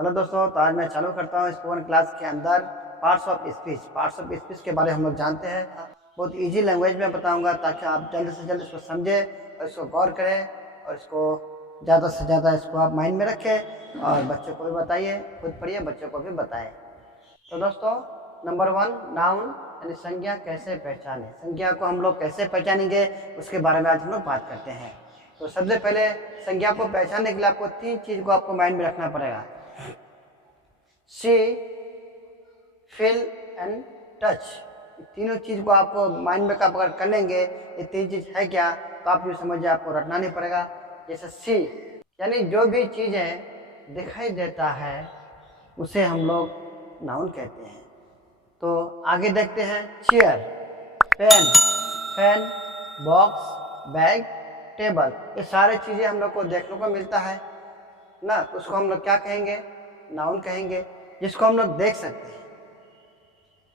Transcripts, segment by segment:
Hello दोस्तों, तो आज मैं चालू करता हूँ स्पोकन क्लास के अंदर parts of speech. Parts of speech के बारे में हम लोग जानते हैं। बहुत इजी लैंग्वेज में बताऊंगा ताकि आप जल्द से जल्द इसको समझें और इसको गौर करें और इसको ज़्यादा से ज़्यादा इसको आप माइंड में रखें और बच्चों को भी बताइए, खुद पढ़िए, बच्चों को भी बताएं। तो दोस्तों, नंबर 1, नाउन यानी संज्ञा कैसे पहचानें। संज्ञा को हम लोग कैसे पहचानेंगे उसके बारे में आज हम लोग बात करते हैं। तो सबसे पहले संज्ञा को पहचानने के लिए आपको 3 चीज़ को आपको माइंड में रखना पड़ेगा। सी, फील एंड टच। तीनों चीज़ को आपको माइंड में अगर कर लेंगे, ये 3 चीज़ है क्या, तो आप ये समझिए आपको रटना नहीं पड़ेगा। जैसे सी यानी जो भी चीज़ें दिखाई देता है उसे हम लोग नाउन कहते हैं। तो आगे देखते हैं। Chair, pen, fan, box, bag, table, ये सारे चीज़ें हम लोग को देखने को मिलता है ना, तो उसको हम लोग क्या कहेंगे, नाउन कहेंगे, जिसको हम लोग देख सकते हैं।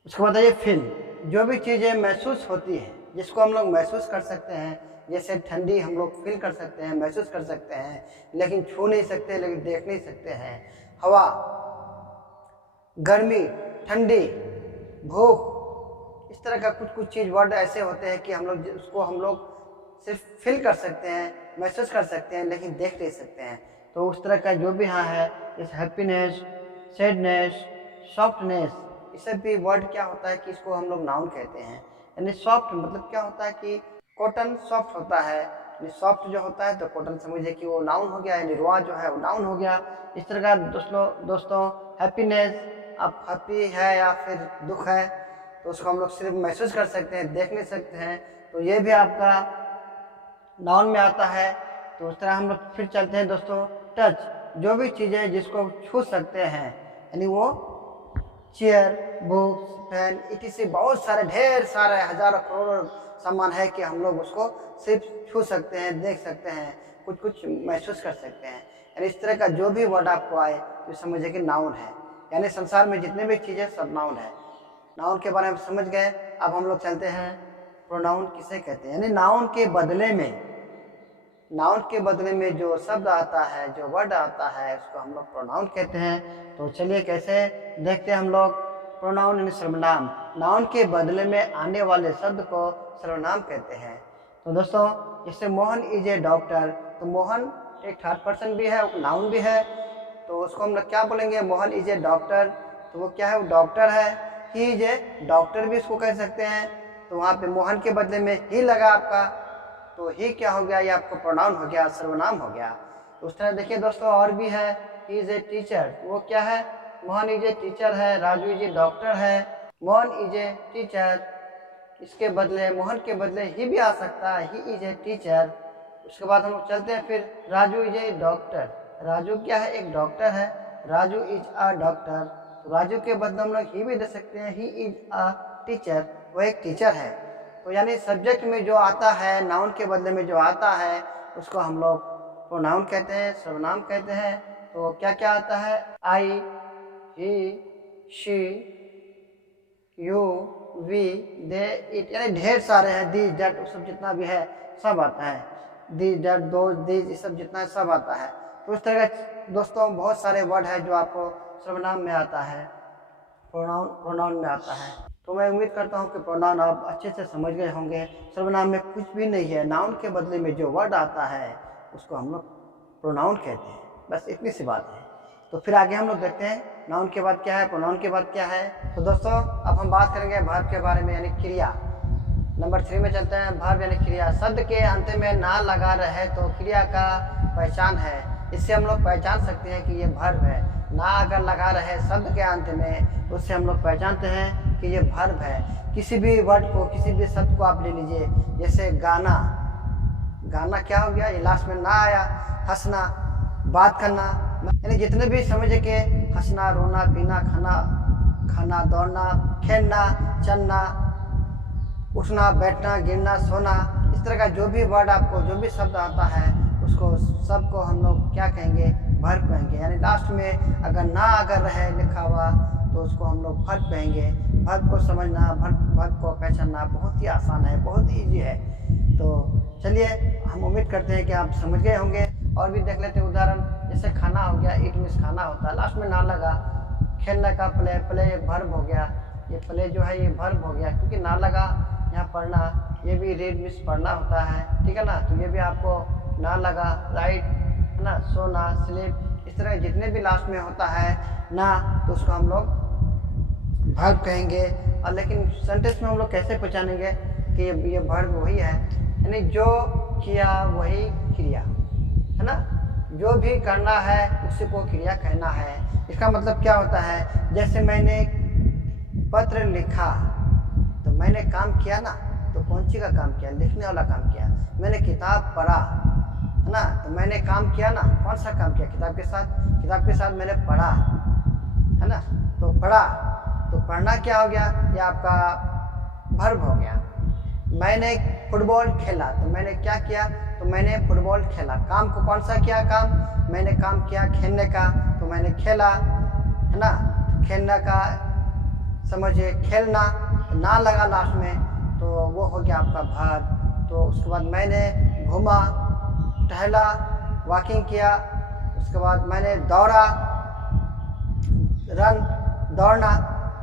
उसके बाद ये फील, जो भी चीज़ें महसूस होती हैं, जिसको हम लोग महसूस कर सकते हैं। जैसे ठंडी हम लोग फील कर सकते हैं, महसूस कर सकते हैं, लेकिन छू नहीं सकते, लेकिन देख नहीं सकते हैं। हवा, गर्मी, ठंडी, भूख, इस तरह का कुछ कुछ चीज़ वर्ड ऐसे होते हैं कि हम लोग उसको हम लोग सिर्फ फील कर सकते हैं, महसूस कर सकते हैं, लेकिन देख नहीं सकते हैं। तो उस तरह का जो भी यहाँ है, जैसे हैप्पीनेस, सैडनेस, सॉफ्टनेस, ये सब भी वर्ड क्या होता है कि इसको हम लोग नाउन कहते हैं। यानी सॉफ्ट मतलब क्या होता है कि कॉटन सॉफ्ट होता है, यानी सॉफ्ट जो होता है तो कॉटन समझिए कि वो नाउन हो गया, यानी रुआ जो है वो नाउन हो गया। इस तरह का दोस्तों हैप्पीनेस, आप हैप्पी है या फिर दुख है तो उसको हम लोग सिर्फ महसूस कर सकते हैं, देख नहीं सकते हैं, तो ये भी आपका नाउन में आता है। तो उस तरह हम लोग फिर चलते हैं दोस्तों। टच, जो भी चीज़ें जिसको छू सकते हैं, यानी वो चेयर, बुक्स, पेन, इसी बहुत सारे ढेर सारे हजारों करोड़ों सामान है कि हम लोग उसको सिर्फ छू सकते हैं, देख सकते हैं, कुछ कुछ महसूस कर सकते हैं। यानी इस तरह का जो भी वर्ड आपको आए तो समझिए कि नाउन है। यानी संसार में जितने भी चीज़ें सब नाउन है। नाउन के बारे में समझ गए। अब हम लोग चलते हैं प्रोनाउन किसे कहते हैं। यानी नाउन के बदले में जो शब्द आता है, जो वर्ड आता है, उसको हम लोग प्रोनाउन कहते हैं। तो चलिए कैसे देखते हैं हम लोग। प्रोनाउन यानी सर्वनाम, नाउन के बदले में आने वाले शब्द को सर्वनाम कहते हैं। तो दोस्तों, जैसे मोहन इज ए डॉक्टर, तो मोहन एक थर्ड पर्सन भी है, नाउन भी है, तो उसको हम लोग क्या बोलेंगे, मोहन इज ए डॉक्टर, तो वो क्या है, वो डॉक्टर है। ही इज ए डॉक्टर भी इसको कह सकते हैं, तो वहाँ पे मोहन के बदले में ही लगा आपका, तो ही क्या हो गया, ये आपको प्रोनाउन हो गया, सर्वनाम हो गया। तो उस तरह देखिए दोस्तों, और भी है। ही इज ए टीचर, वो क्या है, मोहन इज ए टीचर है, राजू इज ए डॉक्टर है, मोहन इज ए टीचर, इसके बदले मोहन के बदले ही भी आ सकता है, ही इज ए टीचर। उसके बाद हम लोग चलते हैं फिर। Raju is A doctor, Raju क्या है, एक डॉक्टर है, राजू इज अ डॉक्टर, तो राजू के बदले हम लोग ही भी दे सकते हैं, ही इज अ टीचर, वो एक टीचर है। तो यानी सब्जेक्ट में जो आता है, नाउन के बदले में जो आता है, उसको हम लोग प्रोनाउन कहते हैं, सर्वनाम कहते हैं। तो क्या क्या आता है, I, he, she, you, we, they, it, यानी ढेर सारे हैं, दी, डैट, सब जितना भी है सब आता है, दी, डैट, दो, दीज, ये सब जितना है सब आता है। तो इस तरह का दोस्तों बहुत सारे वर्ड है जो आपको सर्वनाम में आता है, प्रोनाउन में आता है। तो मैं उम्मीद करता हूँ कि प्रोनाउन आप अच्छे से समझ गए होंगे। सर्वनाम में कुछ भी नहीं है, नाउन के बदले में जो वर्ड आता है उसको हम लोग प्रोनाउन कहते हैं, बस इतनी सी बात है। तो फिर आगे हम लोग देखते हैं नाउन के बाद क्या है, प्रोनाउन के बाद क्या है। तो दोस्तों, अब हम बात करेंगे वर्ब के बारे में, यानी क्रिया। नंबर 3 में चलते हैं। वर्ब यानी क्रिया, शब्द के अंत में ना लगा रहे तो क्रिया का पहचान है। इससे हम लोग पहचान सकते हैं कि ये वर्ब है। ना अगर लगा रहे शब्द के अंत में, उससे हम लोग पहचानते हैं कि ये वर्ब है। किसी भी वर्ड को, किसी भी शब्द को आप ले लीजिए, जैसे गाना, गाना क्या हो गया, ये लास्ट में ना आया। हंसना, बात करना, यानी जितने भी समझे के हंसना, रोना, पीना, खाना, दौड़ना, खेलना, चलना, उठना, बैठना, गिरना, सोना, इस तरह का जो भी वर्ड आपको, जो भी शब्द आता है, उसको सबको हम लोग क्या कहेंगे, वर्ब कहेंगे। यानी लास्ट में अगर ना अगर रहे लिखा हुआ तो उसको हम लोग वर्ब कहेंगे। वर्ब को समझना, वर्ब को पहचानना बहुत ही आसान है, बहुत ईजी है। तो चलिए, हम उम्मीद करते हैं कि आप समझ गए होंगे। और भी देख लेते हैं उदाहरण, जैसे खाना हो गया, ईट मीन्स खाना होता है, लास्ट में ना लगा। खेलने का प्ले, प्ले एक वर्ब हो गया, ये प्ले जो है ये वर्ब हो गया क्योंकि ना लगा। यहाँ पढ़ना, ये भी रीड मीन्स पढ़ना होता है, ठीक है ना, तो ये भी आपको ना लगा, राइट है ना, सोना, स्लीप, इस तरह जितने भी लास्ट में होता है ना तो उसको हम लोग वर्ब कहेंगे। और लेकिन सेंटेंस में हम लोग कैसे पहचानेंगे कि ये वर्ब वही है, यानी जो किया वही क्रिया, है ना, जो भी करना है उसी को क्रिया कहना है। इसका मतलब क्या होता है, जैसे मैंने पत्र लिखा तो मैंने काम किया ना, तो कौन सी का काम किया, लिखने वाला काम किया। मैंने किताब पढ़ा है ना, तो मैंने काम किया ना, कौन सा काम किया, किताब के साथ मैंने पढ़ा, है ना, तो पढ़ा, तो पढ़ना क्या हो गया, ये आपका वर्ब हो गया। मैंने फुटबॉल खेला तो मैंने क्या किया, तो मैंने फुटबॉल खेला। काम को कौन सा किया काम, मैंने काम किया खेलने का, तो मैंने खेला, है ना, खेलने का समझिए, खेलना, ना लगा लास्ट में तो वो हो गया आपका वर्ब। तो उसके बाद मैंने घूमा, टहला, वॉकिंग किया, उसके बाद मैंने दौड़ा, रन, दौड़ना,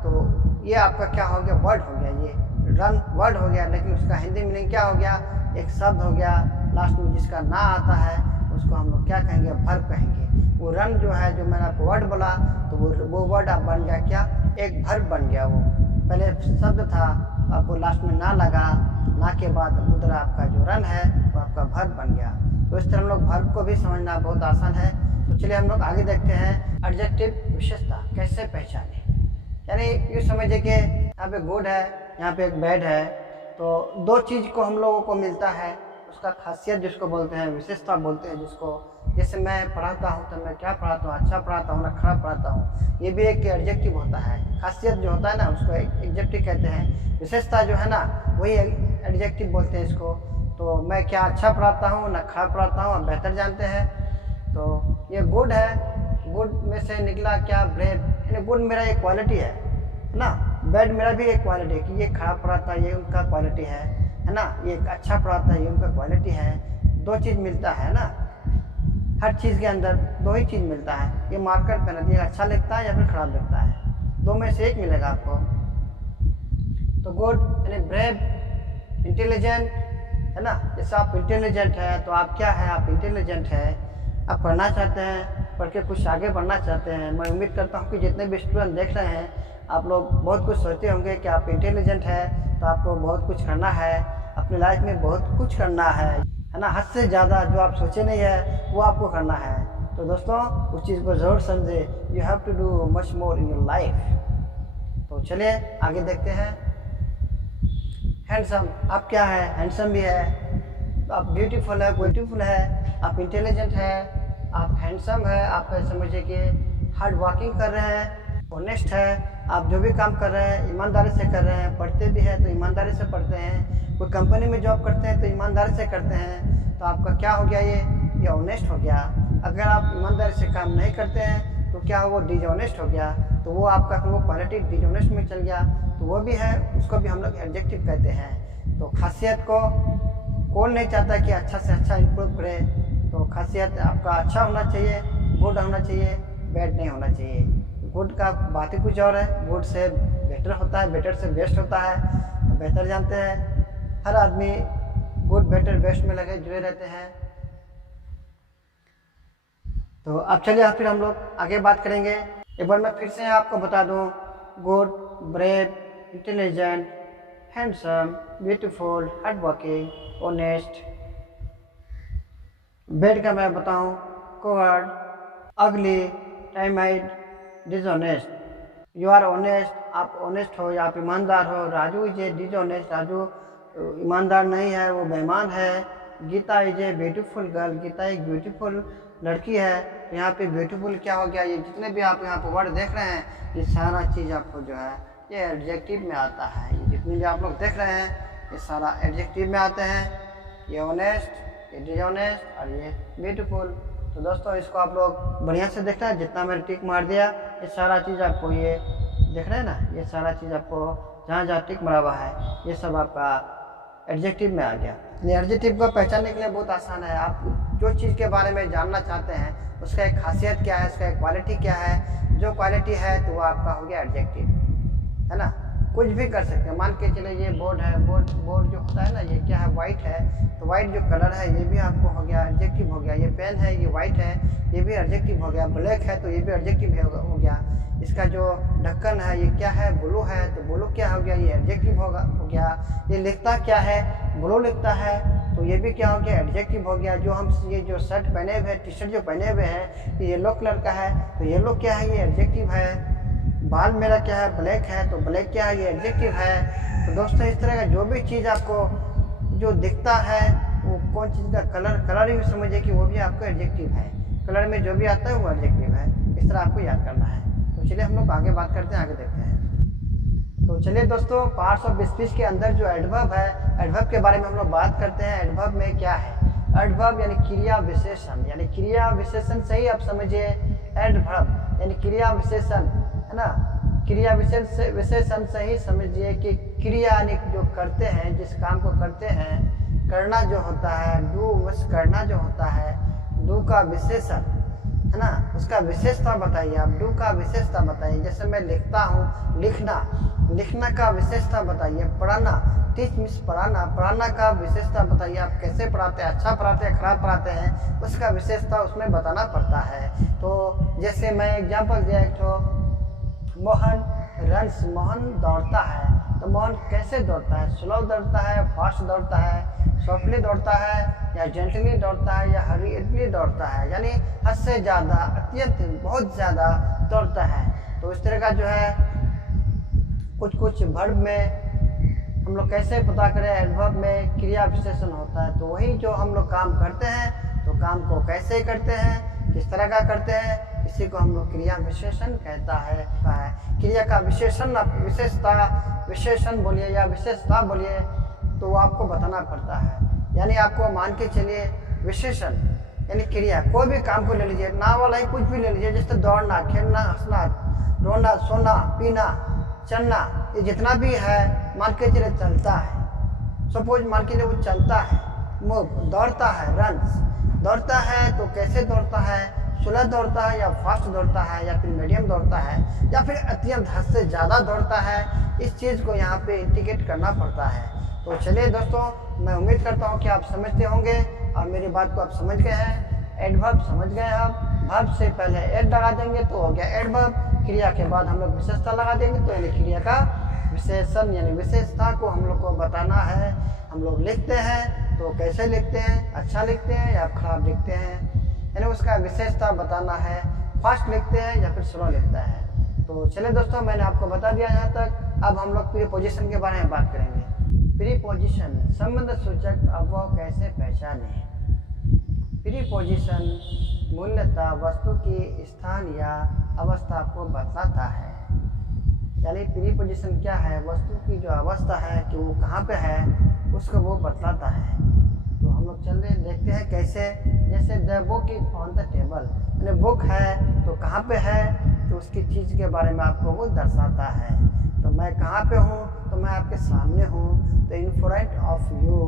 तो ये आपका क्या हो गया, वर्ड हो गया। ये रन वर्ड हो गया, लेकिन उसका हिंदी मीनिंग क्या हो गया, एक शब्द हो गया लास्ट में जिसका ना आता है उसको हम लोग क्या कहेंगे, वर्ब कहेंगे। वो रन जो है, जो मैंने आपको वर्ड बोला, तो वो वर्ड आप बन गया क्या, एक वर्ब बन गया। वो पहले शब्द था, आपको लास्ट में ना लगा, ना के बाद उधर आपका जो रन है वो आपका वर्ब बन गया। तो इस तरह हम लोग वर्ब को भी समझना बहुत आसान है। तो चलिए हम लोग आगे देखते हैं, एडजेक्टिव विशेषता कैसे पहचाने। यानी ये समझिए कि यहाँ पे गुड है, यहाँ पे एक बैड है, तो दो चीज़ को हम लोगों को मिलता है, उसका खासियत जिसको बोलते हैं, विशेषता बोलते हैं जिसको। जैसे मैं पढ़ाता हूँ तो मैं क्या पढ़ाता हूँ, अच्छा पढ़ाता हूँ ना खराब पढ़ाता हूँ, ये भी एक एडजेक्टिव होता है। खासियत जो होता है ना उसको एडजेक्टिव कहते हैं। विशेषता जो है ना वही एडजेक्टिव बोलते हैं इसको। तो मैं क्या अच्छा पढ़ाता हूँ ना खराब पढ़ाता हूँ, आप बेहतर जानते हैं। तो ये गुड है, गुड में से निकला क्या, ब्रेव, यानी गुड मेरा एक क्वालिटी है ना, बैड मेरा भी एक क्वालिटी है कि ये खराब पढ़ाता है, ये उनका क्वालिटी है ना, ये अच्छा पढ़ाता है, ये उनका क्वालिटी है। दो चीज़ मिलता है ना, हर चीज़ के अंदर दो ही चीज़ मिलता है। ये मार्कर पेन है, ये अच्छा लिखता है या फिर खराब लिखता है, दो में से एक मिलेगा आपको। तो गुड यानी ब्रेव, इंटेलिजेंट, है ना, जैसे आप इंटेलिजेंट है तो आप क्या है, आप इंटेलिजेंट है, आप पढ़ना चाहते हैं, पढ़ के कुछ आगे बढ़ना चाहते हैं। मैं उम्मीद करता हूँ कि जितने भी स्टूडेंट देख रहे हैं आप लोग बहुत कुछ सोचते होंगे कि आप इंटेलिजेंट है तो आपको बहुत कुछ करना है, अपनी लाइफ में बहुत कुछ करना है ना, हद से ज़्यादा जो आप सोचे नहीं है वो आपको करना है। तो दोस्तों उस चीज़ को ज़रूर समझे, you have to do much more in your life. तो चलिए आगे देखते हैं। हैंडसम, आप क्या है, हैंडसम भी है, तो आप ब्यूटीफुल है, ब्यूटीफुल है, आप इंटेलिजेंट है, आप हैंडसम है, आप समझिए कि हार्ड वर्किंग कर रहे हैं, ऑनेस्ट है, आप जो भी काम कर रहे हैं ईमानदारी से कर रहे हैं, पढ़ते भी हैं तो ईमानदारी से पढ़ते हैं, कोई कंपनी में जॉब करते हैं तो ईमानदारी से करते हैं, तो आपका क्या हो गया, ये ऑनेस्ट हो गया। अगर आप ईमानदारी से काम नहीं करते हैं तो क्या हो, वो डिसऑनेस्ट हो गया, तो वो आपका फिर वो क्वालिटी डिसऑनेस्ट में चल गया, तो वो भी है, उसको भी हम लोग एडजेक्टिव कहते हैं। तो खासियत को कौन नहीं चाहता कि अच्छा से अच्छा इम्प्रूव करे, तो खासियत आपका अच्छा होना चाहिए, गुड होना चाहिए, बैड नहीं होना चाहिए। गुड का बात ही कुछ और है, गुड से बेटर होता है, बेटर से बेस्ट होता है, बेहतर जानते हैं, हर आदमी गुड बेटर बेस्ट में लगे जुड़े रहते हैं। तो अब चलिए फिर हम लोग आगे बात करेंगे। एक बार मैं फिर से आपको बता दूं, good, brave, intelligent, handsome, beautiful, hard working, honest. Bad का मैं बताऊं, coward, ugly, timid, dishonest. You are honest, आप ऑनेस्ट हो या आप ईमानदार हो। Raju is a dishonest, Raju ईमानदार नहीं है, वो बेईमान है। Geeta is a beautiful girl, Geeta एक ब्यूटीफुल लड़की है। तो यहाँ पे ब्यूटीफुल क्या हो गया, ये जितने भी आप यहाँ पे वर्ड देख रहे हैं ये सारा चीज़ आपको जो है ये एडजेक्टिव में आता है। ये जितने भी आप लोग देख रहे हैं ये सारा एडजेक्टिव में आते हैं। ये ऑनेस्ट, ये डिसऑनेस्ट और ये ब्यूटीफुल। तो दोस्तों इसको आप लोग बढ़िया से देखना है, जितना मैंने टिक मार दिया ये सारा चीज़ आपको ये देख रहे हैं ना, ये सारा चीज़ आपको जहाँ जहाँ टिक मारा हुआ है ये सब आपका एडजेक्टिव में आ गया। ये एडजेक्टिव को पहचानने के लिए बहुत आसान है। आप जो चीज़ के बारे में जानना चाहते हैं उसका एक खासियत क्या है, उसका एक क्वालिटी क्या है। जो क्वालिटी है तो वो आपका हो गया एडजेक्टिव, है ना। कुछ भी कर सकते हैं। मान के चले ये बोर्ड है, बोर्ड जो होता है ना, ये क्या है, वाइट है, तो वाइट जो कलर है ये भी आपको हो गया एडजेक्टिव हो गया। ये पेन है, ये वाइट है, ये भी एडजेक्टिव हो गया। ब्लैक है तो ये भी एडजेक्टिव हो गया। इसका जो ढक्कन है ये क्या है, ब्लू है, तो ब्लू क्या हो गया, ये एडजेक्टिव हो गया। ये लिखता क्या है, ब्लू लिखता है, तो ये भी क्या हो गया, एडजेक्टिव हो गया। जो हम ये जो शर्ट पहने हुए हैं, टी शर्ट जो पहने हुए हैं, ये येलो कलर का है, तो येलो क्या है, ये एडजेक्टिव है। बाल मेरा क्या है, ब्लैक है, तो ब्लैक क्या है, ये एडजेक्टिव है। तो दोस्तों इस तरह का जो भी चीज़ आपको जो दिखता है वो कौन चीज़ का कलर ही समझिए कि वो भी आपका एडजेक्टिव है। कलर में जो भी आता है वो एडजेक्टिव है। इस तरह आपको याद करना है। तो चलिए हम लोग आगे बात करते हैं, आगे देखते हैं। तो चलिए दोस्तों, पार्ट्स ऑफ स्पीच के अंदर जो एडवर्ब है, एडवर्ब के बारे में हम लोग बात करते हैं। एडवर्ब में क्या है, एडवर्ब यानी क्रिया विशेषण, यानी क्रिया विशेषण से ही आप समझिए एडवर्ब यानी क्रिया विशेषण, है ना। क्रिया विशेषण से ही समझिए कि क्रिया यानी जो करते हैं, जिस काम को करते हैं, करना जो होता है, डू बस करना जो होता है, डू का विशेषण, है ना, उसका विशेषता बताइए। आप डू का विशेषता बताइए। जैसे मैं लिखता हूँ, लिखना का विशेषता बताइए। पढ़ाना, टीच मीन्स पढ़ाना का विशेषता बताइए। आप कैसे पढ़ाते हैं, अच्छा पढ़ाते हैं, खराब पढ़ाते हैं, उसका विशेषता उसमें बताना पड़ता है। तो जैसे मैं एग्जाम्पल दिया, एक तो मोहन रन्स, मोहन दौड़ता है, तो मोहन कैसे दौड़ता है, स्लो दौड़ता है, फास्ट दौड़ता है, सॉफ्टली दौड़ता है, या जेंटली दौड़ता है, या हरीडली दौड़ता है, यानी हद से ज़्यादा, अत्यंत, बहुत ज़्यादा दौड़ता है। तो इस तरह का जो है कुछ वर्ब में हम लोग कैसे पता करें एडवर्ब में क्रिया विशेषण होता है। तो वही जो हम लोग काम करते हैं, तो काम को कैसे करते हैं, किस तरह का करते हैं, इसी को हम लोग क्रिया विशेषण कहता है। क्रिया का विशेषण, विशेषता, विशेषण बोलिए या विशेषता बोलिए, तो वो आपको बताना पड़ता है। यानी आपको मान के चलिए विशेषण यानी क्रिया, कोई भी काम को ले लीजिए, ना वाला ही कुछ भी ले लीजिए, जैसे दौड़ना, खेलना, हंसना, रोना, सोना, पीना, चलना, ये जितना भी है मान के चलिए चलता है। सपोज मान के चलिए वो चलता है, मूव, दौड़ता है, रन्स, दौड़ता है, तो कैसे दौड़ता है, स्लो दौड़ता है, या फास्ट दौड़ता है, या फिर मीडियम दौड़ता है, या फिर अत्यंत हद से ज़्यादा दौड़ता है। इस चीज़ को यहाँ पे इंडिकेट करना पड़ता है। तो चलिए दोस्तों, मैं उम्मीद करता हूँ कि आप समझते होंगे और मेरी बात को आप समझ गए हैं। एडवर्ब समझ गए आप, वर्ब से पहले एड लगा देंगे तो हो गया एडवर्ब, क्रिया के बाद हम लोग विशेषता लगा देंगे तो यानी क्रिया का विशेषण, यानी विशेषता को हम लोग को बताना है। हम लोग लिखते हैं तो कैसे लिखते हैं, अच्छा लिखते हैं या खराब लिखते हैं, यानी उसका विशेषता बताना है। फास्ट लिखते हैं या फिर स्लो लिखता है। तो चलिए दोस्तों, मैंने आपको बता दिया यहाँ तक। अब हम लोग प्रीपोजिशन के बारे में बात करेंगे। प्रीपोजिशन संबंध सूचक अवयव कैसे पहचानें। प्रीपोजिशन मूलतः वस्तु की स्थान या अवस्था को बतलाता है। यानी प्रीपोजिशन क्या है, वस्तु की जो अवस्था है कि वो कहाँ पे है उसको वो बतलाता है। तो हम लोग चलते देखते हैं कैसे। जैसे the book is on the table, यानी बुक है तो कहाँ पे है, तो उसकी चीज़ के बारे में आपको वो दर्शाता है। तो मैं कहाँ पे हूँ, तो मैं आपके सामने हूँ, तो इन फ्रंट ऑफ यू।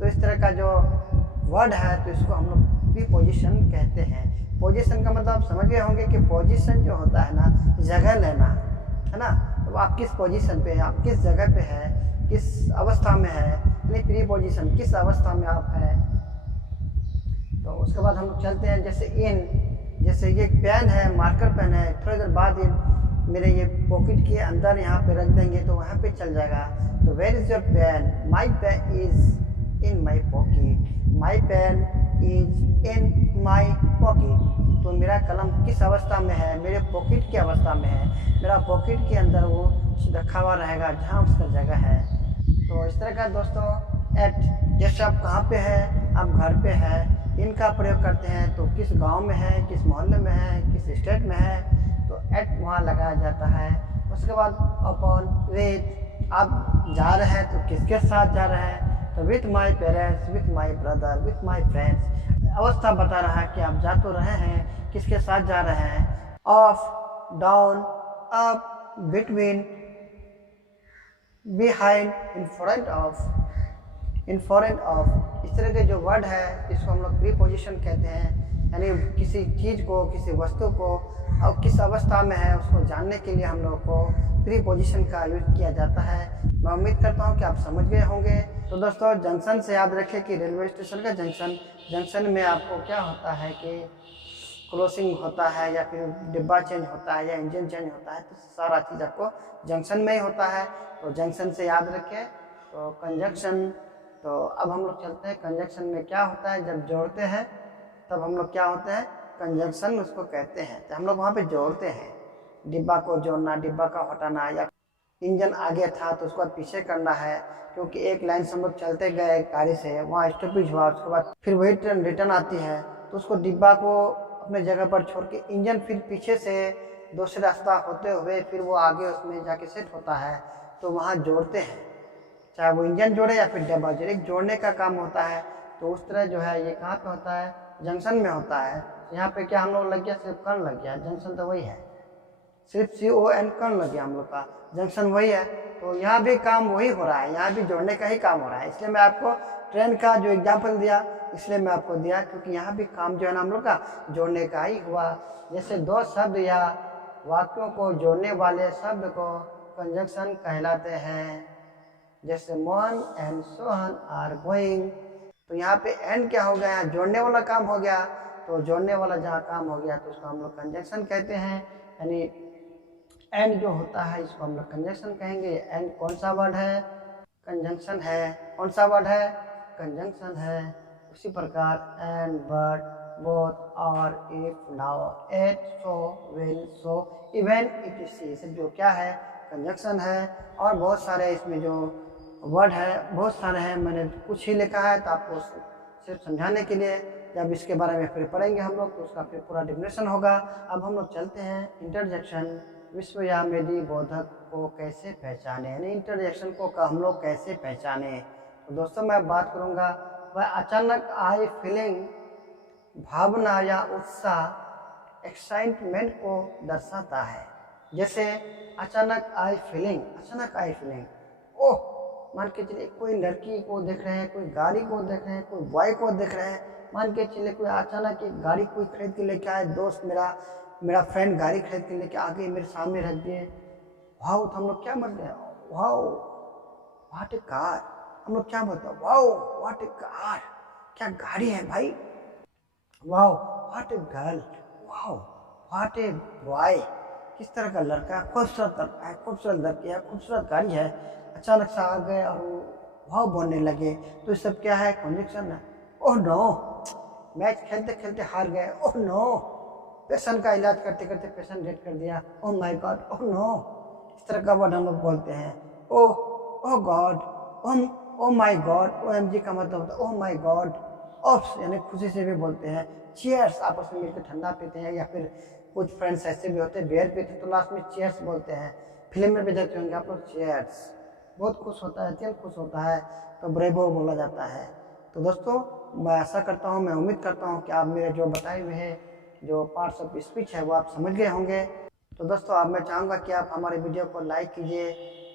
तो इस तरह का जो वर्ड है तो इसको हम लोग प्रीपोजिशन कहते हैं। पोजीशन का मतलब आप समझ गए होंगे कि पोजीशन जो होता है ना, जगह लेना, है ना। तो आप किस पोजीशन पे हैं, आप किस जगह पे हैं, किस अवस्था में है, यानी प्रीपोजिशन किस अवस्था में आप हैं। तो उसके बाद हम लोग चलते हैं जैसे इन, जैसे ये पेन है, मार्कर पेन है, थोड़ी देर बाद ये मेरे ये पॉकेट के अंदर यहाँ पे रख देंगे तो वहाँ पे चल जाएगा। तो where is your pen, my pen is in my pocket, my pen is in my pocket. तो मेरा कलम किस अवस्था में है, मेरे पॉकेट की अवस्था में है, मेरा पॉकेट के अंदर वो रखा हुआ रहेगा जहाँ उसका जगह है। तो इस तरह का दोस्तों एट, जैसे आप कहाँ पे हैं, आप घर पे हैं, इनका प्रयोग करते हैं तो किस गांव में है, किस मोहल्ले में है, किस स्टेट में है, तो एट वहाँ लगाया जाता है। उसके बाद अपॉन, विथ, आप जा रहे हैं तो किसके साथ जा रहे हैं, तो with my parents, with my brother, with my friends. अवस्था बता रहा है कि आप जा तो रहे हैं, किसके साथ जा रहे हैं। Of, down, up, between, behind, in front of. Foreign of, इस तरह के जो वर्ड है इसको हम लोग प्रीपोजिशन कहते हैं, यानी किसी चीज़ को, किसी वस्तु को और किस अवस्था में है उसको जानने के लिए हम लोग को प्रीपोजिशन का यूज किया जाता है। मैं उम्मीद करता हूँ कि आप समझ गए होंगे। तो दोस्तों जंक्शन से याद रखें कि रेलवे स्टेशन का जंक्शन में आपको क्या होता है कि क्रॉसिंग होता है या फिर डिब्बा चेंज होता है या इंजन चेंज होता है, तो सारा चीज़ आपको जंक्शन में ही होता है। तो जंक्शन से याद रखें। तो कंजक्शन, तो अब हम लोग चलते हैं कंजक्शन में क्या होता है। जब जोड़ते हैं तब हम लोग क्या होते हैं, कंजक्शन उसको कहते हैं। तो हम लोग वहाँ पे जोड़ते हैं, डिब्बा को जोड़ना, डिब्बा का हटाना, या इंजन आगे था तो उसको पीछे करना है, क्योंकि एक लाइन से हम लोग चलते गए गाड़ी से, वहाँ स्टॉपेज हुआ, उसके बाद फिर वही ट्रेन रिटर्न आती है, तो उसको डिब्बा को अपने जगह पर छोड़ के इंजन फिर पीछे से दूसरे रास्ता होते हुए फिर वो आगे उसमें जाके सेट होता है, तो वहाँ जोड़ते हैं। चाहे वो इंजन जोड़े या फिर डिब्बा जोड़े, एक जोड़ने का काम होता है। तो उस तरह जो है ये कहाँ पे होता है, जंक्शन में होता है। यहाँ पे क्या हम लोग लग गया, सिर्फ कर्ण लग गया, जंक्शन तो वही है, सिर्फ CON कर्ण लग गया हम लोग का, जंक्शन वही है। तो यहाँ भी काम वही हो रहा है, यहाँ भी जोड़ने का ही काम हो रहा है। इसलिए मैं आपको ट्रेन का जो एग्जाम्पल दिया, इसलिए मैं आपको दिया क्योंकि यहाँ भी काम जो है ना हम लोग का जोड़ने का ही हुआ। जैसे दो शब्द या वाक्यों को जोड़ने वाले शब्द को कंजक्शन कहलाते हैं। जैसे Mohan and Sohan are going, तो यहाँ पे एंड क्या हो गया, यहाँ जोड़ने वाला काम हो गया। तो जोड़ने वाला जहाँ काम हो गया तो उसको हम लोग कंजक्शन कहते हैं। यानी एंड जो होता है इसको हम लोग कंजक्शन कहेंगे। एंड कौन सा वर्ड है, कंजंक्शन है। कौन सा वर्ड है, कंजंक्शन है। उसी प्रकार एंड, बट, बोथ, और, if, now, at, so, will, so, even, etc, सब जो क्या है कंजंक्शन है। और बहुत सारे इसमें जो वर्ड है बहुत सारे हैं, मैंने कुछ ही लिखा है तो आपको सिर्फ समझाने के लिए। जब इसके बारे में फिर पढ़ेंगे हम लोग तो उसका फिर पूरा डिफिनेशन होगा। अब हम लोग चलते हैं इंटरजेक्शन, विश्वयामेदी बोधक को कैसे पहचाने, यानी इंटरजेक्शन को हम लोग कैसे पहचाने। तो दोस्तों मैं बात करूँगा, वह अचानक आई फीलिंग, भावना या उत्साह, एक्साइटमेंट को दर्शाता है। जैसे अचानक आई फीलिंग, अचानक आई फीलिंग, ओह, मान के चलिए कोई लड़की को देख रहे हैं, कोई गाड़ी को देख रहे हैं, कोई बॉय को देख रहे हैं, मान के चलिए कोई अचानक एक गाड़ी कोई खरीद के लेके आए, दोस्त मेरा फ्रेंड गाड़ी खरीद के लेके आगे मेरे सामने रख दिए, वाओ, तो हम लोग क्या बोलते हैं, वाओ व्हाट ए कार। हम लोग क्या बोलते हैं, वाओ व्हाट ए कार, क्या गाड़ी है भाई, wow what a girl, wow what a boy, किस तरह का लड़का, खूबसूरत लड़का है, खूबसूरत लड़की है, खूबसूरत गाड़ी है। अचानक से आ गए और वाह बोलने लगे, तो ये सब क्या है, कंजक्शन है। ओह नो, मैच खेलते खेलते हार गए, ओह नो, पेशेंट का इलाज करते करते पेशेंट डेथ कर दिया, oh my God, oh no, इस तरह का वर्ड हम लोग बोलते हैं। Oh, oh God, oh my God, OMG का मतलब होता है ओह माय गॉड। ऑफ यानी खुशी से भी बोलते हैं। चीयर्स, आपस में मिलकर ठंडा पीते हैं, या फिर कुछ फ्रेंड्स ऐसे भी होते हैं बियर पीते हैं तो लास्ट में चीयर्स बोलते हैं। फिल्म में भी देखते होंगे आप लोग, चीयर्स, बहुत खुश होता है, अत्यंत खुश होता है तो ब्रेवो बोला जाता है। तो दोस्तों मैं आशा करता हूँ, मैं उम्मीद करता हूँ कि आप मेरे जो बताए हुए हैं जो पार्ट्स ऑफ स्पीच है वो आप समझ गए होंगे। तो दोस्तों अब मैं चाहूँगा कि आप हमारे वीडियो को लाइक कीजिए,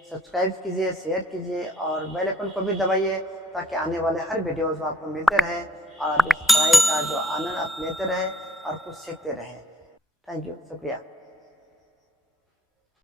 सब्सक्राइब कीजिए, शेयर कीजिए और बेल आइकन को भी दबाइए, ताकि आने वाले हर वीडियोज़ आपको मिलते रहे और आप इस पढ़ाई का जो आनंद आप लेते रहे और कुछ सीखते रहे। थैंक यू, शुक्रिया।